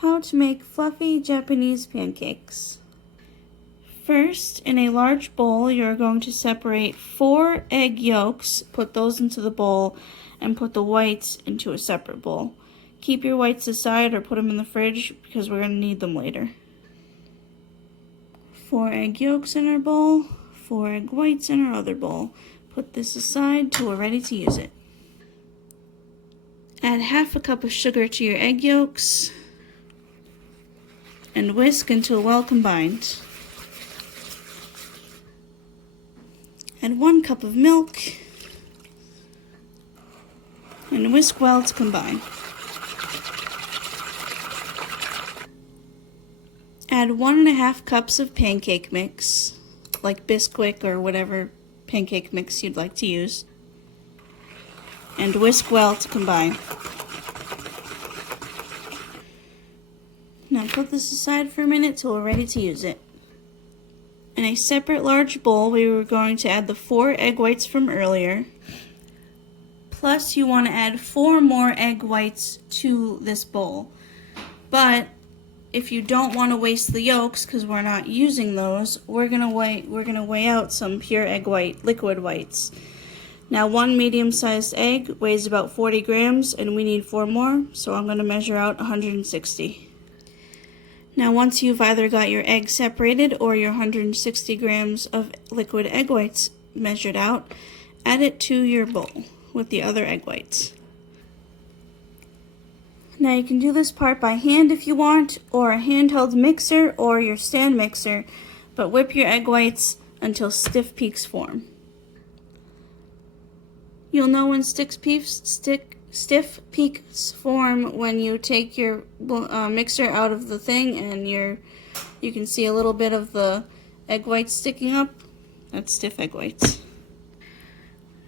How to make fluffy Japanese pancakes. First, in a large bowl, you're going to separate 4 egg yolks, put those into the bowl, and put the whites into a separate bowl. Keep your whites aside or put them in the fridge because we're going to need them later. 4 egg yolks in our bowl, 4 egg whites in our other bowl. Put this aside till we're ready to use it. Add half a cup of sugar to your egg yolks and whisk until well combined. Add 1 cup of milk and whisk well to combine. Add 1½ cups of pancake mix, like Bisquick or whatever pancake mix you'd like to use, and whisk well to combine. Now put this aside for a minute till we're ready to use it. In a separate large bowl, we were going to add the 4 egg whites from earlier, plus you want to add 4 more egg whites to this bowl. But if you don't want to waste the yolks, because we're not using those, we're gonna weigh out some pure egg white, liquid whites. Now 1 medium-sized egg weighs about 40 grams, and we need 4 more, so I'm gonna measure out 160. Now once you've either got your egg separated or your 160 grams of liquid egg whites measured out, add it to your bowl with the other egg whites. Now you can do this part by hand if you want, or a handheld mixer or your stand mixer, but whip your egg whites until stiff peaks form. You'll know when stiff peaks form when you take your mixer out of the thing and you can see a little bit of the egg whites sticking up. That's stiff egg whites.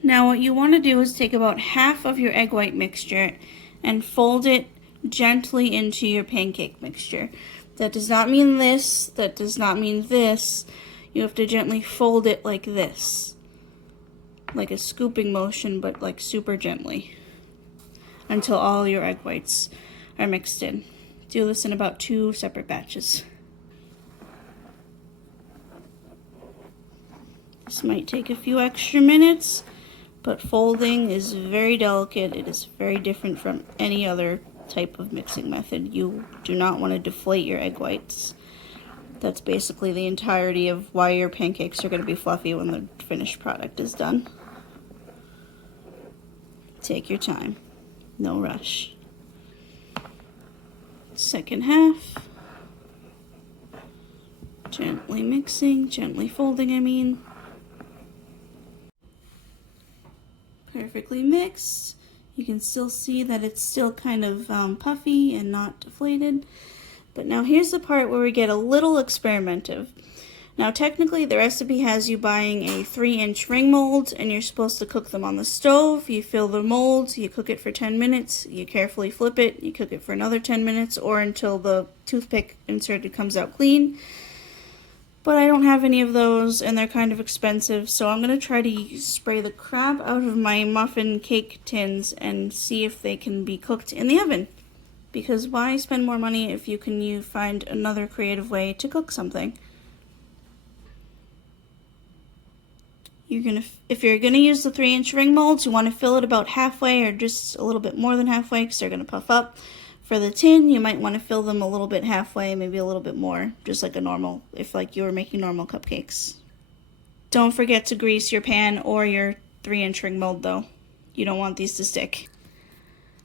Now what you want to do is take about half of your egg white mixture and fold it gently into your pancake mixture. That does not mean this, that does not mean this. You have to gently fold it like this. Like a scooping motion, but like super gently. Until all your egg whites are mixed in. Do this in about 2 separate batches. This might take a few extra minutes, but folding is very delicate. It is very different from any other type of mixing method. You do not want to deflate your egg whites. That's basically the entirety of why your pancakes are going to be fluffy when the finished product is done. Take your time. No rush. Second half. Gently mixing, gently folding, I mean. Perfectly mixed. You can still see that it's still kind of puffy and not deflated. But now here's the part where we get a little experimentative. Now technically the recipe has you buying a 3-inch ring mold and you're supposed to cook them on the stove. You fill the mold, you cook it for 10 minutes, you carefully flip it, you cook it for another 10 minutes or until the toothpick inserted comes out clean. But I don't have any of those and they're kind of expensive, so I'm going to try to spray the crap out of my muffin cake tins and see if they can be cooked in the oven. Because why spend more money if you can find another creative way to cook something? If you're gonna use the 3-inch ring molds, you want to fill it about halfway or just a little bit more than halfway because they're gonna puff up. For the tin, you might want to fill them a little bit halfway, maybe a little bit more, just like a normal, if like you were making normal cupcakes. Don't forget to grease your pan or your 3-inch ring mold though. You don't want these to stick.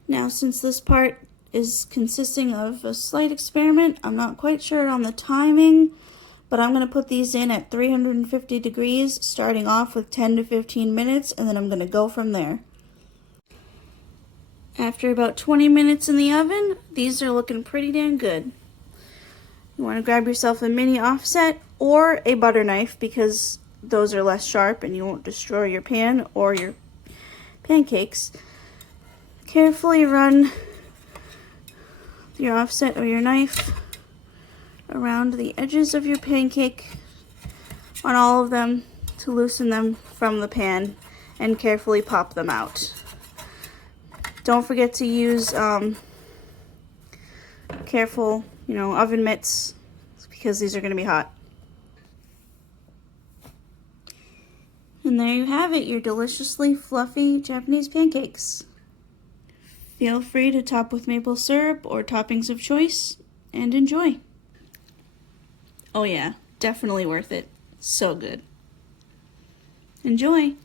Now since this part is consisting of a slight experiment, I'm not quite sure on the timing, but I'm going to put these in at 350 degrees, starting off with 10 to 15 minutes, and then I'm going to go from there. After about 20 minutes in the oven, these are looking pretty damn good. You want to grab yourself a mini offset or a butter knife because those are less sharp and you won't destroy your pan or your pancakes. Carefully run your offset or your knife around the edges of your pancake on all of them to loosen them from the pan and carefully pop them out. Don't forget to use Careful, oven mitts, because these are going to be hot. And there you have it, your deliciously fluffy Japanese pancakes. Feel free to top with maple syrup or toppings of choice, and enjoy. Oh yeah, definitely worth it. So good. Enjoy!